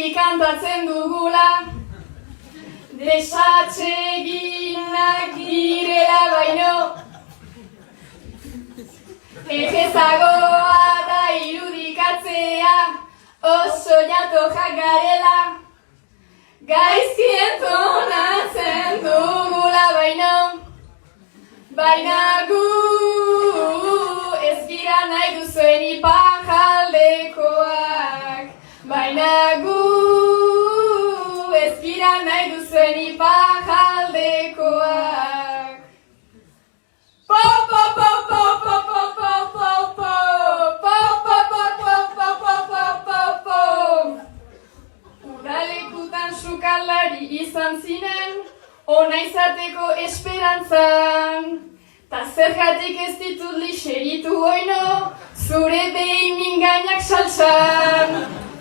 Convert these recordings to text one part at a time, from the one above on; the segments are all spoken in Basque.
ongi kantatzen dugula, desatseginak direla baino, egezagoa da irudikatzea, oso jatojak garela, gaizki entonatzen dugula baino, baina gu ez gira nahi duzuen iparraldekoak, baina gu ez gira nahi duzuen iparraldekoak. Po, po, po, po, po, po, po, po, po, po, po, po, po, po, po, po, po, po. Udalekutan sukaldari izan zinen, ona izateko esperantzan. Ta zergatik ez ditut liseritu oino, zure behin mingainak saltsan.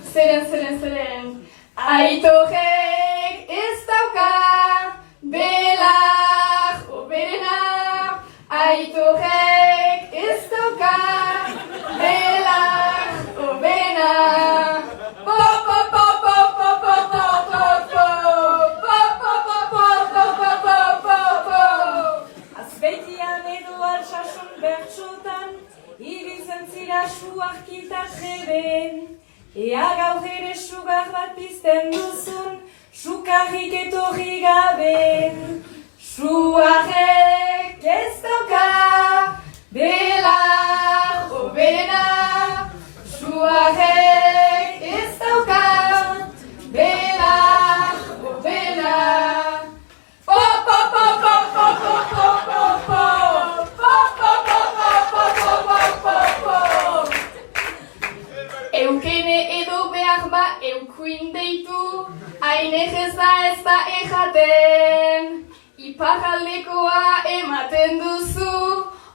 Zeren. Aitorek ez dauka, belar oberena. Aitorek ez dauka, belar oberena. Po, po, po, po, po, po, po, po, po. Po, po, po, po, po, po, po, po, po. Azbeitian edo altsasun bertsotan, irizen zira suarkita jeben. Ea gaur ere sugar bat pizten duzun, sukarrik etorri gabe. Suarek ez dauka, belar oberena. Suarek ez dauka, belar oberena. Po, po, po, po, po, po, po, po, po. Po, po, po, po, po, po, po, po. Eukene edo behar ba eukuin deitu, haine jeza ez da ejaten. Iparraldekoa ematen duzu,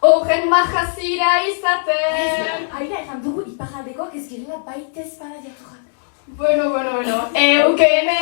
horren majazira izaten. Aira, egan dugu iparraldekoak ez girela baitez para jatorrak. Bueno, eukene